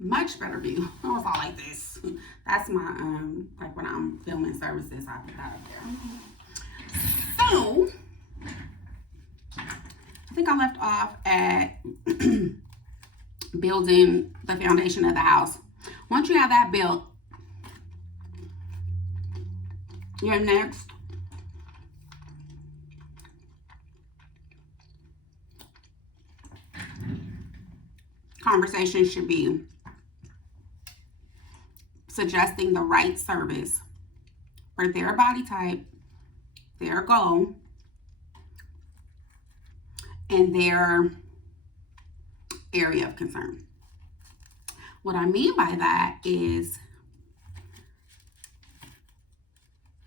much better view. I was all like this. That's my like when I'm filming services, I put that up there. So I think I left off at building the foundation of the house. Once you have that built, your next conversation should be suggesting the right service for their body type, their goal, and their area of concern. What I mean by that is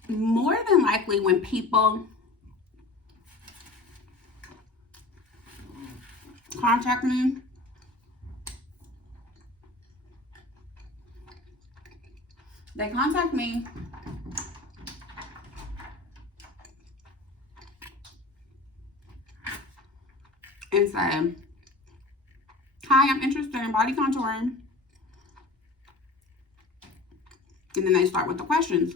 more than likely when people contact me, they contact me and say, hi, I'm interested in body contouring. And then they start with the questions.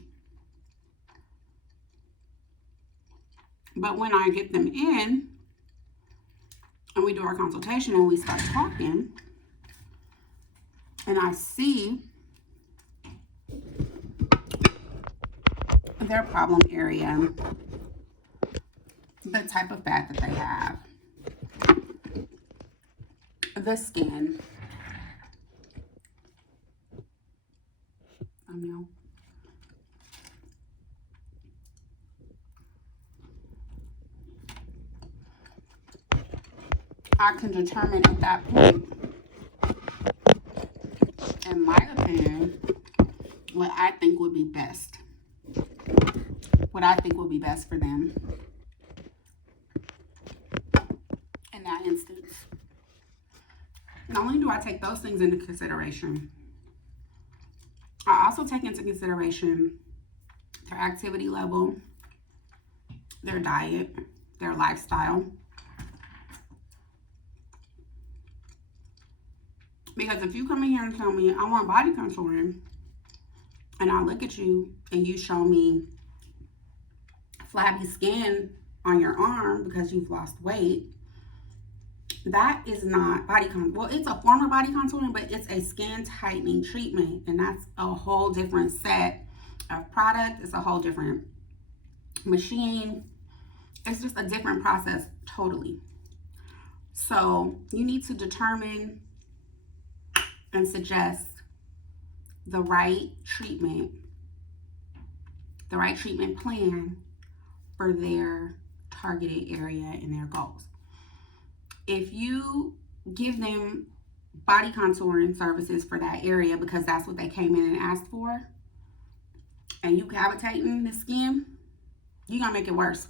But when I get them in and we do our consultation and we start talking, and I see their problem area, the type of fat that they have, the skin, I can determine at that point, in my opinion, what I think would be best. What I think would be best for them in that instance. Not only do I take those things into consideration, I also take into consideration their activity level, their diet, their lifestyle. Because if you come in here and tell me, I want body contouring, and I look at you and you show me flabby skin on your arm because you've lost weight, that is not body contouring. Well, it's a form of body contouring, but it's a skin tightening treatment, and that's a whole different set of product. It's a whole different machine. It's just a different process totally. So you need to determine and suggest the right treatment plan for their targeted area and their goals. If you give them body contouring services for that area because that's what they came in and asked for, and you cavitating the skin, you're gonna make it worse.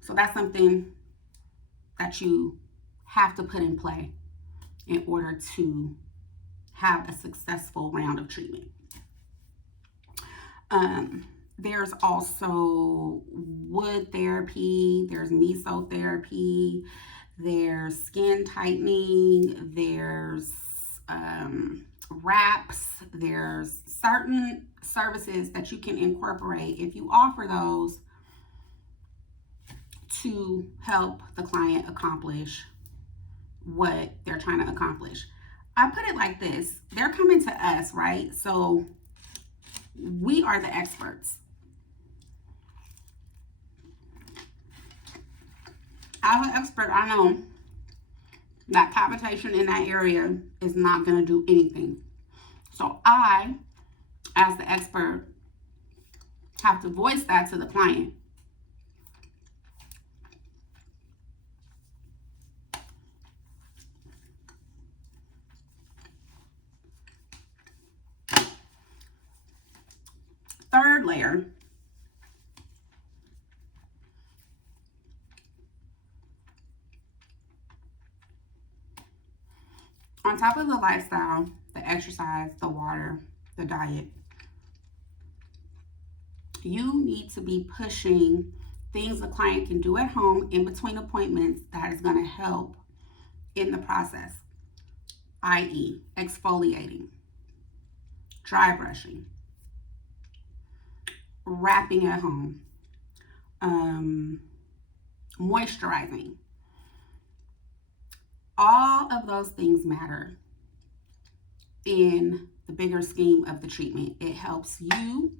So that's something that you have to put in play in order to have a successful round of treatment. There's also wood therapy, there's mesotherapy, there's skin tightening, there's wraps, there's certain services that you can incorporate if you offer those to help the client accomplish what they're trying to accomplish. I put it like this: they're coming to us, right? So we are the experts. As an expert, I know that cavitation in that area is not going to do anything. So I, as the expert, have to voice that to the client. Third layer, on top of the lifestyle, the exercise, the water, the diet, you need to be pushing things the client can do at home in between appointments that is going to help in the process. i.e. exfoliating, dry brushing, wrapping at home, moisturizing. All of those things matter in the bigger scheme of the treatment. It helps you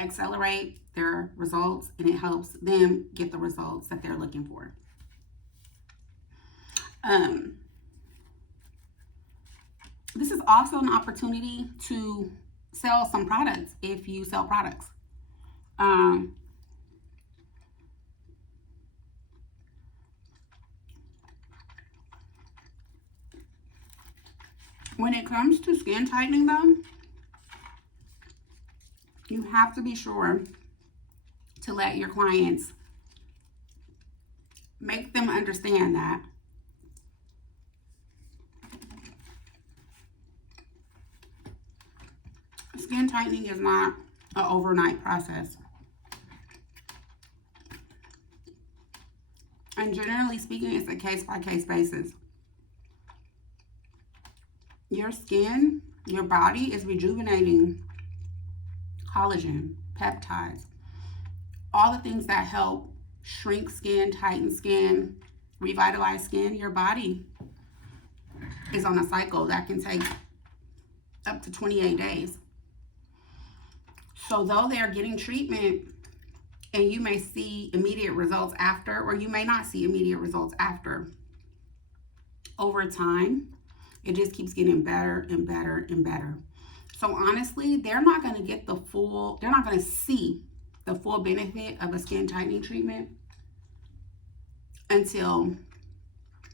accelerate their results, and it helps them get the results that they're looking for. This is also an opportunity to sell some products if you sell products. When it comes to skin tightening though, you have to be sure to let your clients, make them understand that skin tightening is not an overnight process. And generally speaking, it's a case-by-case basis. Your skin, your body is rejuvenating collagen, peptides, all the things that help shrink skin, tighten skin, revitalize skin. Your body is on a cycle that can take up to 28 days. So though they're getting treatment and you may see immediate results after, or you may not see immediate results after, over time, it just keeps getting better and better and better. So honestly, they're not going to get the full, they're not going to see the full benefit of a skin tightening treatment until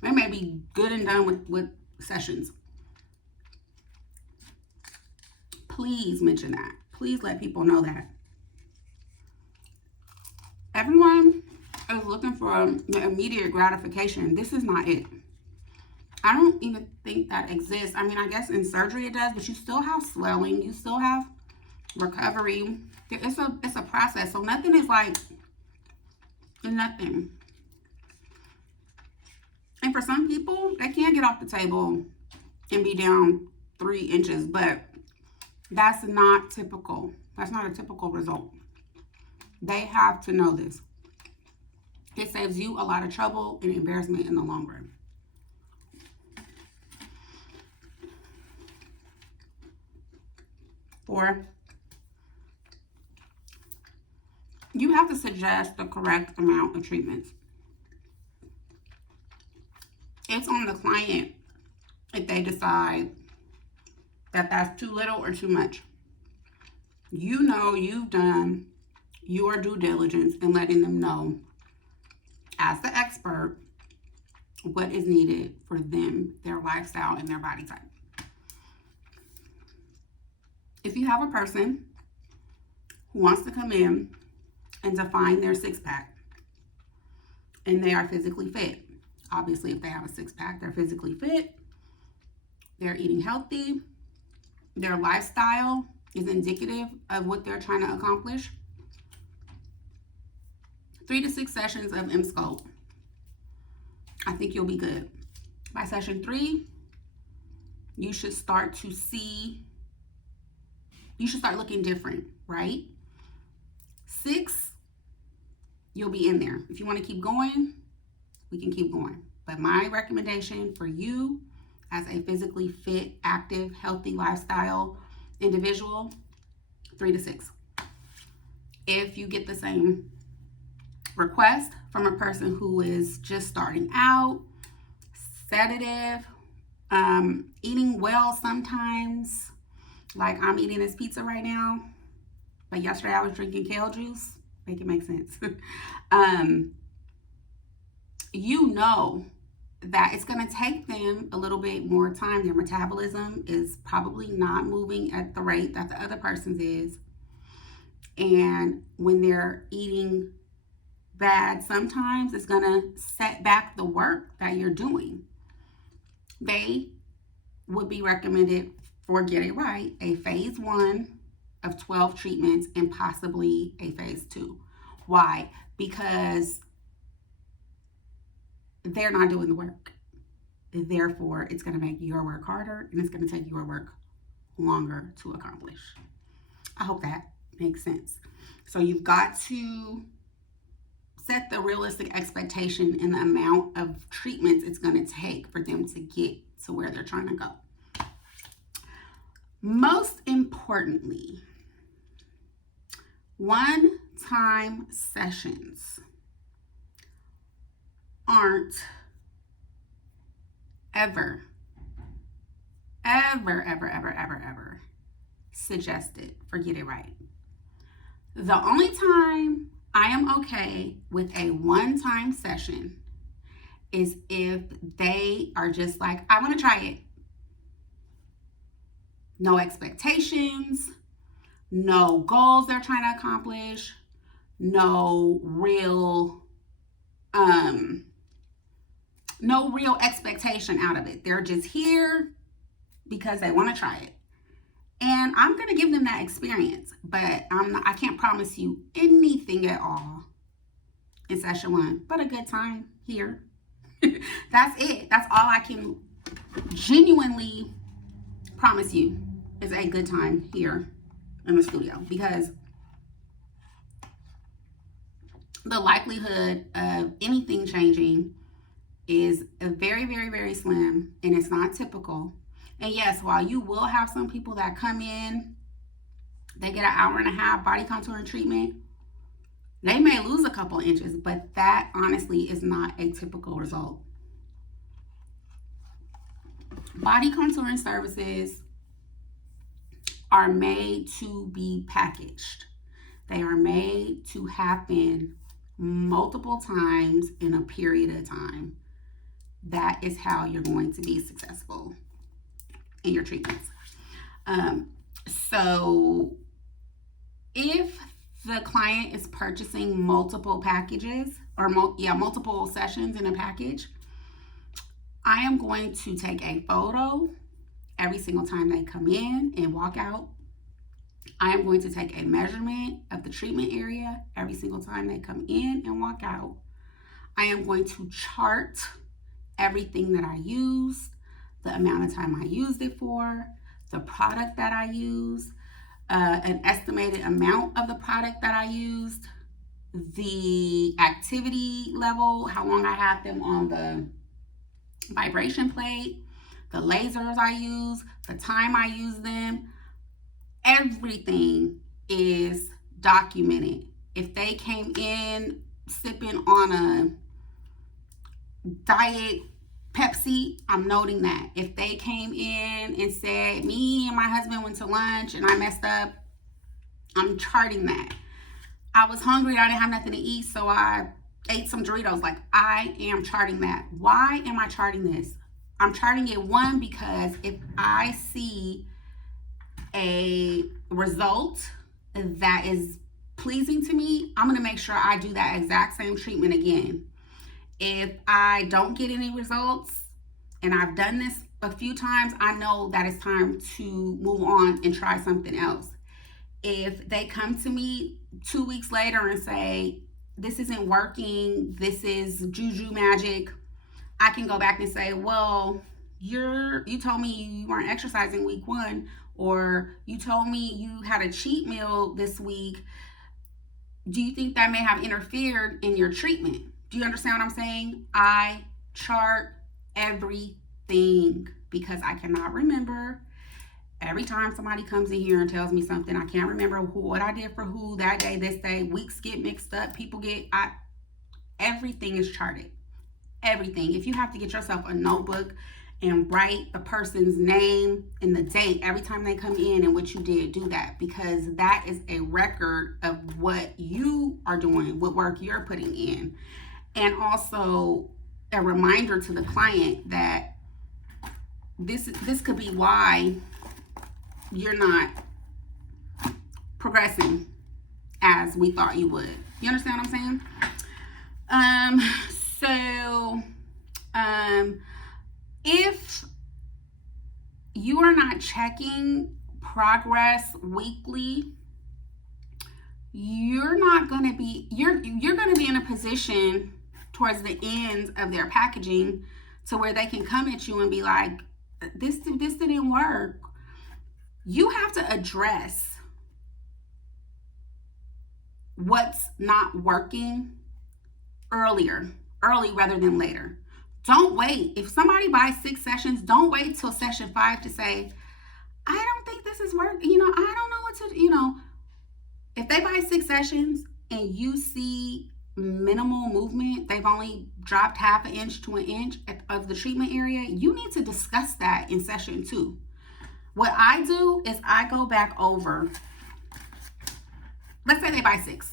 they may be good and done with sessions. Please mention that. Please let people know that. Everyone is looking for the immediate gratification. This is not it. I don't even think that exists. I mean, I guess in surgery it does, but you still have swelling. You still have recovery. It's a process. So nothing is like nothing. And for some people, they can't get off the table and be down 3 inches, but that's not typical. That's not a typical result. They have to know this. It saves you a lot of trouble and embarrassment in the long run. Or you have to suggest the correct amount of treatments. It's on the client if they decide that that's too little or too much. You know you've done your due diligence in letting them know, as the expert, what is needed for them, their lifestyle, and their body type. If you have a person who wants to come in and define their six-pack, and they are physically fit, obviously if they have a six-pack, they're physically fit, they're eating healthy, their lifestyle is indicative of what they're trying to accomplish, 3 to 6 sessions of M-Sculpt, I think you'll be good. By session 3, you should start to see, you should start looking different, right? 6, you'll be in there. If you want to keep going, we can keep going. But my recommendation for you as a physically fit, active, healthy lifestyle individual, 3 to 6. If you get the same request from a person who is just starting out, sedative, eating well sometimes, like I'm eating this pizza right now, but yesterday I was drinking kale juice, make it make sense. You know that it's going to take them a little bit more time. Their metabolism is probably not moving at the rate that the other person's is. And when they're eating bad, sometimes it's going to set back the work that you're doing. They would be recommended for, get it right, a phase 1 of 12 treatments and possibly a phase 2. Why? Because they're not doing the work. Therefore, it's going to make your work harder and it's going to take your work longer to accomplish. I hope that makes sense. So you've got to set the realistic expectation in the amount of treatments it's going to take for them to get to where they're trying to go. Most importantly, one-time sessions aren't ever suggested. Forget it right. The only time I am okay with a one-time session is if they are just like, I want to try it. No expectations, no goals they're trying to accomplish, no real expectation out of it. They're just here because they want to try it. And I'm going to give them that experience, but I can't promise you anything at all in session 1, but a good time here. That's it. That's all I can genuinely promise you is a good time here in the studio, because the likelihood of anything changing is very slim, and it's not typical. And yes, while you will have some people that come in, they get an hour and a half body contouring treatment, they may lose a couple inches, but that honestly is not a typical result. Body contouring services are made to be packaged. They are made to happen multiple times in a period of time. That is how you're going to be successful in your treatments. So if the client is purchasing multiple packages or multiple sessions in a package, I am going to take a photo every single time they come in and walk out. I am going to take a measurement of the treatment area every single time they come in and walk out. I am going to chart everything that I used, the amount of time I used it for, the product that I used, an estimated amount of the product that I used, the activity level, how long I had them on the vibration plate, the lasers I use, the time I use them. Everything is documented. If they came in sipping on a diet Pepsi, I'm noting that. If they came in and said, me and my husband went to lunch and I messed up, I'm charting that. I was hungry, I didn't have nothing to eat, so I ate some Doritos. Like, I am charting that. Why am I charting this? I'm charting it, one, because if I see a result that is pleasing to me, I'm going to make sure I do that exact same treatment again. If I don't get any results, and I've done this a few times, I know that it's time to move on and try something else. If they come to me 2 weeks later and say, this isn't working, this is juju magic, I can go back and say, well, you told me you weren't exercising week 1, or you told me you had a cheat meal this week. Do you think that may have interfered in your treatment? Do you understand what I'm saying? I chart everything because I cannot remember. Every time somebody comes in here and tells me something, I can't remember what I did for who that day, this day. Weeks get mixed up. Everything is charted. Everything. If you have to get yourself a notebook and write the person's name and the date every time they come in and what you did, do that, because that is a record of what you are doing, what work you're putting in. And also a reminder to the client that this could be why you're not progressing as we thought you would. You understand what I'm saying? If you are not checking progress weekly, you're going to be in a position towards the end of their packaging to where they can come at you and be like, this didn't work. You have to address what's not working early rather than later. Don't wait. If somebody buys 6 sessions, don't wait till session 5 to say, I don't think this is working. I don't know what to, if they buy 6 sessions and you see minimal movement, they've only dropped half an inch to an inch of the treatment area, you need to discuss that in session 2. What I do is I go back over, let's say they buy 6.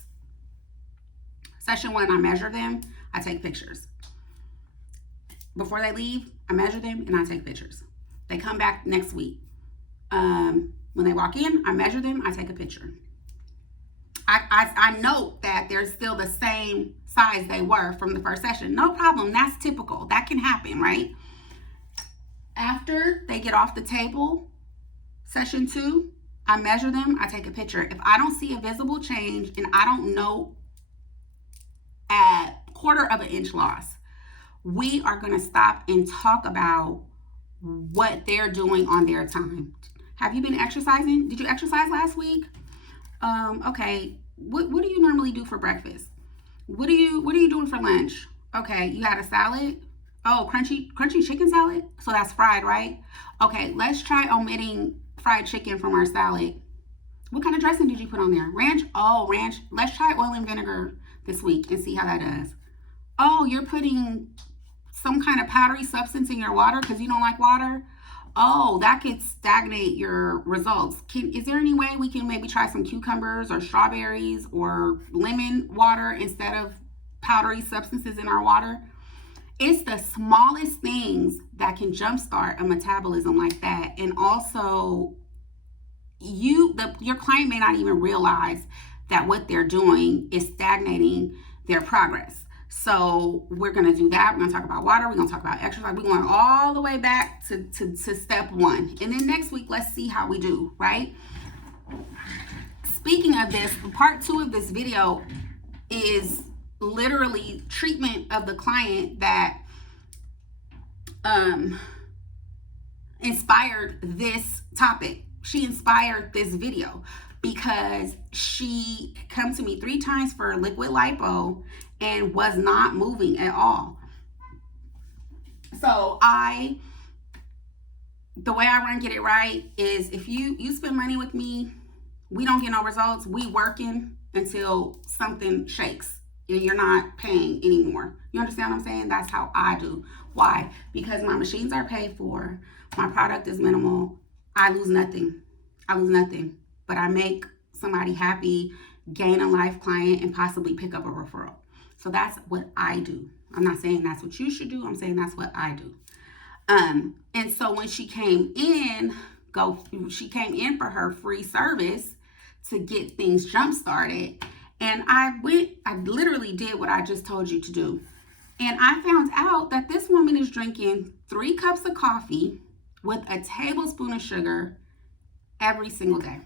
Session 1, I measure them, I take pictures. Before they leave, I measure them and I take pictures. They come back next week. When they walk in, I measure them, I take a picture. I note that they're still the same size they were from the first session. No problem, that's typical. That can happen, right? After they get off the table, session 2, I measure them, I take a picture. If I don't see a visible change and I don't know at 1/4 of an inch loss, we are going to stop and talk about what they're doing on their time. Have you been exercising? Did you exercise last week? Okay. What do you normally do for breakfast? What are you doing for lunch? Okay, you had a salad. Oh, crunchy chicken salad. So that's fried, right? Okay, let's try omitting fried chicken from our salad. What kind of dressing did you put on there? Ranch? Oh, ranch. Let's try oil and vinegar this week and see how that does. Oh, you're putting some kind of powdery substance in your water because you don't like water. Oh, that could stagnate your results. Is there any way we can maybe try some cucumbers or strawberries or lemon water instead of powdery substances in our water? It's the smallest things that can jumpstart a metabolism like that. And also, your client may not even realize that what they're doing is stagnating their progress. So we're going to do that. We're going to talk about water. We're going to talk about exercise. We're going all the way back to step 1. And then next week, let's see how we do, right? Speaking of this, part 2 of this video is literally treatment of the client that inspired this topic. She inspired this video because she come to me 3 times for liquid lipo and was not moving at all. So the way I run Get It Right is if you spend money with me, we don't get no results. We working until something shakes and you're not paying anymore. You understand what I'm saying? That's how I do. Why? Because my machines are paid for. My product is minimal. I lose nothing. But I make somebody happy, gain a life client, and possibly pick up a referral. So that's what I do. I'm not saying that's what you should do. I'm saying that's what I do. And so when she came in for her free service to get things jump started. And I literally did what I just told you to do. And I found out that this woman is drinking 3 cups of coffee with a tablespoon of sugar every single day.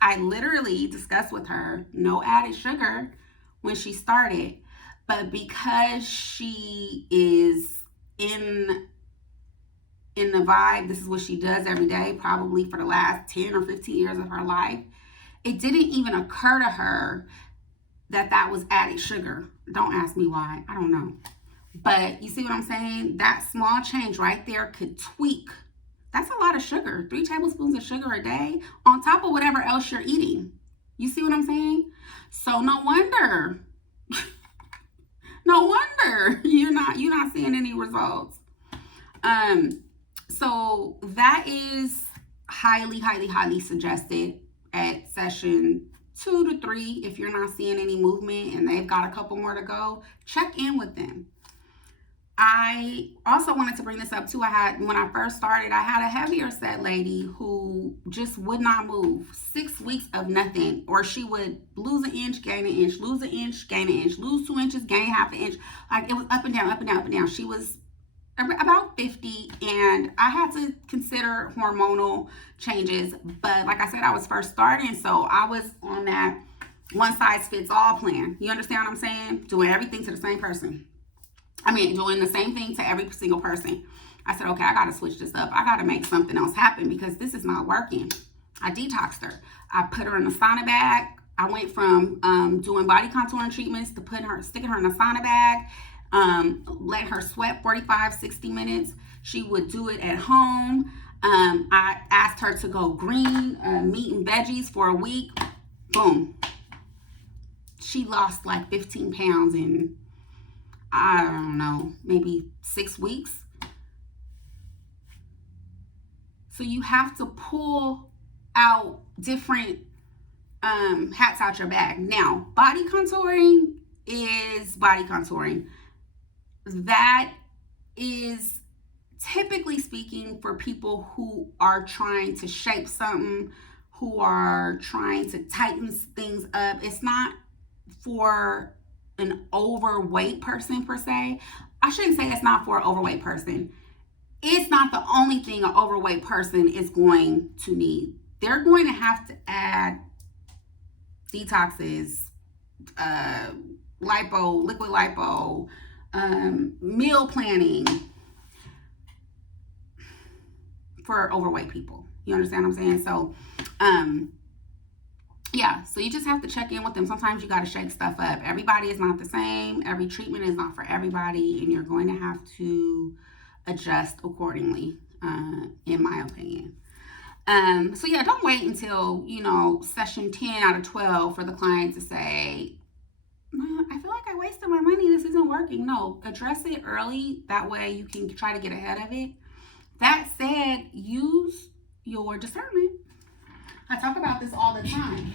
I literally discussed with her no added sugar when she started, but because she is in the vibe, this is what she does every day, probably for the last 10 or 15 years of her life, it didn't even occur to her that was added sugar. Don't ask me why. I don't know. But you see what I'm saying? That small change right there could tweak. That's a lot of sugar. 3 tablespoons of sugar a day on top of whatever else you're eating. You see what I'm saying? So no wonder you're not seeing any results. So that is highly suggested at session 2 to 3. If you're not seeing any movement and they've got a couple more to go, check in with them. I also wanted to bring this up too. When I first started, I had a heavier set lady who just would not move. 6 weeks of nothing. Or she would lose an inch, gain an inch, lose an inch, gain an inch, lose 2 inches, gain half an inch. Like it was up and down, up and down, up and down. She was about 50, and I had to consider hormonal changes. But like I said, I was first starting, so I was on that one size fits all plan. You understand what I'm saying? Doing everything to the same person. I mean, doing the same thing to every single person. I said, okay, I got to switch this up. I got to make something else happen because this is not working. I detoxed her. I put her in a sauna bag. I went from doing body contouring treatments to sticking her in a sauna bag. Let her sweat 45, 60 minutes. She would do it at home. I asked her to go green, meat and veggies for a week. Boom. She lost like 15 pounds in, I don't know, maybe 6 weeks. So you have to pull out different hats out your bag. Now, body contouring is body contouring. That is typically speaking for people who are trying to shape something, who are trying to tighten things up. It's not for an overweight person per se. I shouldn't say it's not for an overweight person. It's not the only thing an overweight person is going to need. They're going to have to add detoxes, lipo, liquid lipo, meal planning for overweight people. You understand what I'm saying? So, yeah, so you just have to check in with them. Sometimes you got to shake stuff up. Everybody is not the same. Every treatment is not for everybody, and you're going to have to adjust accordingly, in my opinion. So yeah, don't wait until, session 10 out of 12 for the client to say, I feel like I wasted my money. This isn't working. No, address it early. That way you can try to get ahead of it. That said, use your discernment. I talk about this all the time.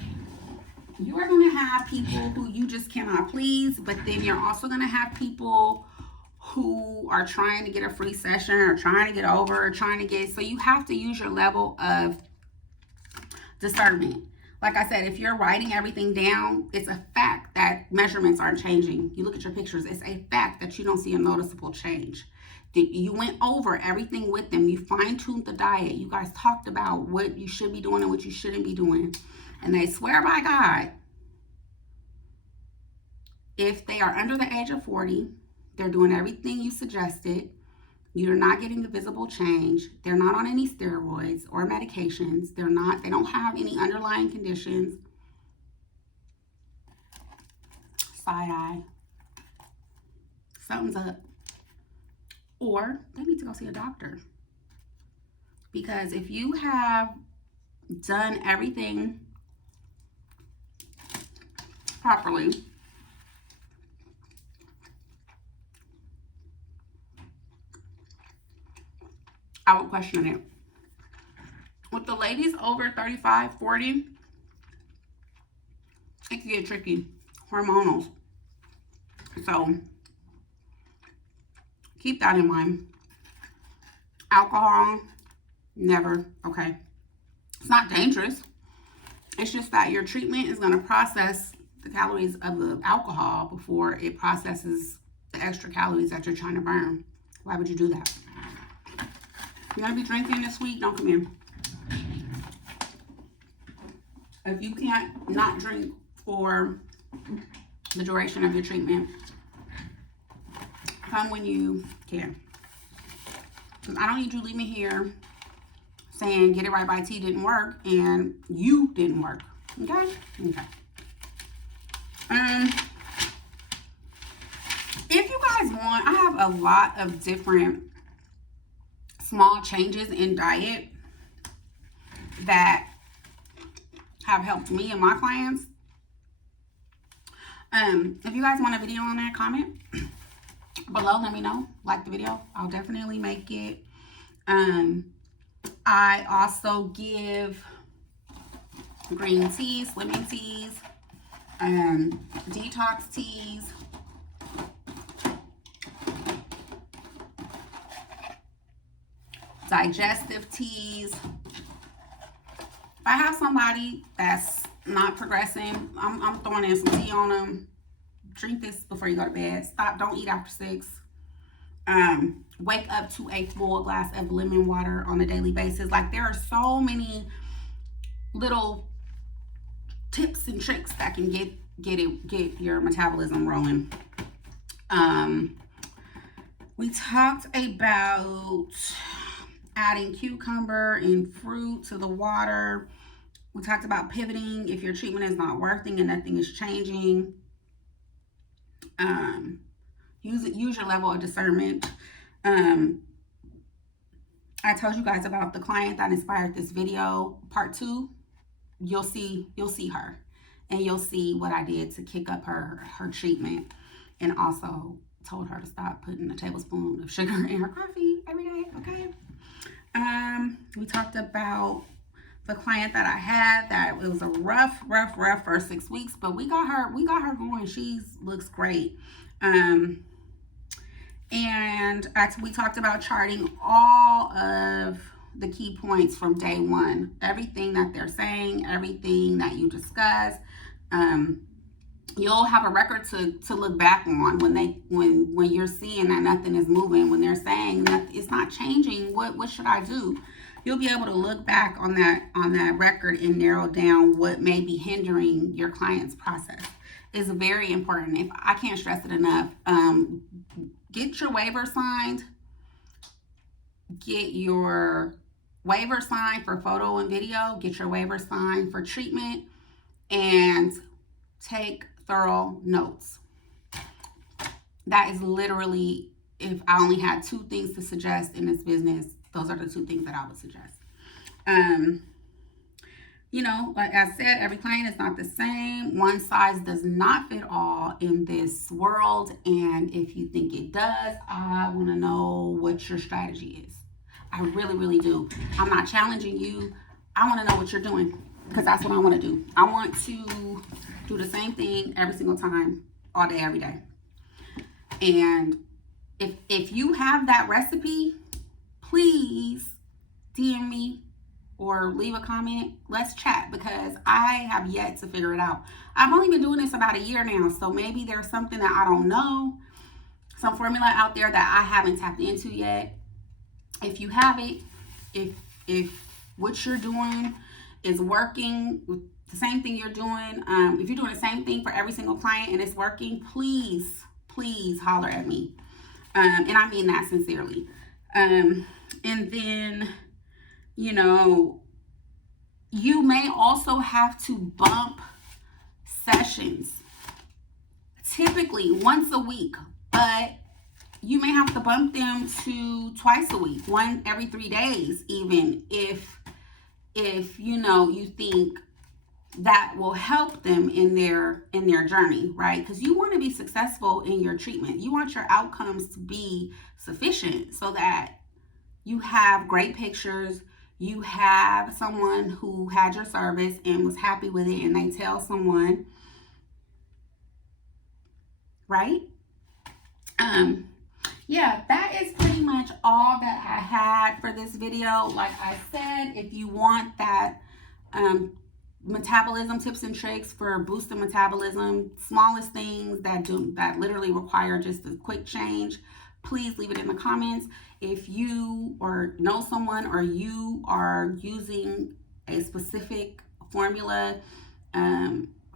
You are going to have people who you just cannot please, but then you're also going to have people who are trying to get a free session or trying to get over or so you have to use your level of discernment. Like I said, if you're writing everything down, it's a fact that measurements aren't changing. You look at your pictures, it's a fact that you don't see a noticeable change. You went over everything with them. You fine-tuned the diet. You guys talked about what you should be doing and what you shouldn't be doing. And they swear by God, if they are under the age of 40, they're doing everything you suggested. You're not getting the visible change. They're not on any steroids or medications. They don't have any underlying conditions. Side eye. Something's up. Or they need to go see a doctor. Because if you have done everything properly, I would question it. With the ladies over 35, 40, it can get tricky. Hormonals. So keep that in mind. Alcohol, never. Okay. It's not dangerous. It's just that your treatment is going to process the calories of the alcohol before it processes the extra calories that you're trying to burn. Why would you do that? You're going to be drinking this week, don't come in. If you can't not drink for the duration of your treatment, come when you can. Because I don't need you leaving here saying Get It Right by T didn't work and you didn't work. Okay? Okay. If you guys want, I have a lot of different small changes in diet that have helped me and my clients. If you guys want a video on that, comment below. Let me know. Like the video. I'll definitely make it. I also give green teas, lemon teas, detox teas, digestive teas. If I have somebody that's not progressing, I'm throwing in some tea on them. Drink this before you go to bed. Don't eat after 6. Wake up to a full glass of lemon water on a daily basis. Like, there are so many little tips and tricks that can get your metabolism rolling. We talked about adding cucumber and fruit to the water. We talked about pivoting if your treatment is not working and nothing is changing. Use your level of discernment. I told you guys about the client that inspired this video. Part 2, you'll see her, and you'll see what I did to kick up her treatment, and also told her to stop putting a tablespoon of sugar in her coffee every day. Okay. We talked about the client that I had, that it was a rough first 6 weeks, but we got her going. She looks great. And we talked about charting all of the key points from day 1. Everything that they're saying, everything that you discuss. You'll have a record to look back on when you're seeing that nothing is moving, when they're saying that it's not changing. What should I do? You'll be able to look back on that record and narrow down what may be hindering your client's process. It's very important. If I can't stress it enough, get your waiver signed. Get your waiver signed for photo and video. Get your waiver signed for treatment, and take thorough notes. That is literally, if I only had 2 things to suggest in this business, those are the 2 things that I would suggest. Like I said, every client is not the same. One size does not fit all in this world. And if you think it does, I want to know what your strategy is. I really, really do. I'm not challenging you. I want to know what you're doing, because that's what I want to do. I want to do the same thing every single time, all day, every day. And if you have that recipe, please DM me or leave a comment. Let's chat, because I have yet to figure it out. I've only been doing this about a year now, so maybe there's something that I don't know, some formula out there that I haven't tapped into yet. If you have it, if what you're doing is working, the same thing you're doing, if you're doing the same thing for every single client and it's working, please holler at me. And I mean that sincerely. And then, you may also have to bump sessions, typically once a week, but you may have to bump them to twice a week, one every 3 days, even if you think that will help them in their journey, right? Because you want to be successful in your treatment. You want your outcomes to be sufficient so that you have great pictures. You have someone who had your service and was happy with it, and they tell someone, right? Yeah, that is pretty much all that I had for this video. Like I said, if you want that metabolism tips and tricks for boosting metabolism, smallest things that literally require just a quick change, please leave it in the comments. If you or know someone, or you are using a specific formula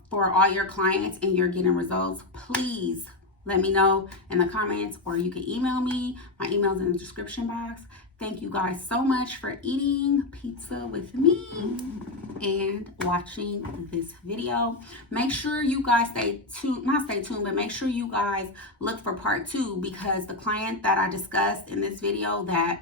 for all your clients and you're getting results, please let me know in the comments, or you can email me. My email's in the description box. Thank you guys so much for eating pizza with me and watching this video. Make sure you guys but make sure you guys look for part 2, because the client that I discussed in this video that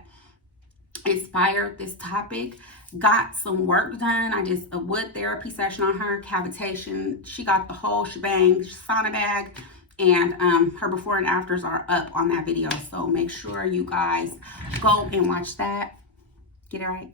inspired this topic got some work done. I did a wood therapy session on her, cavitation. She got the whole shebang, sauna bag. And her before and afters are up on that video. So make sure you guys go and watch that. Get it right.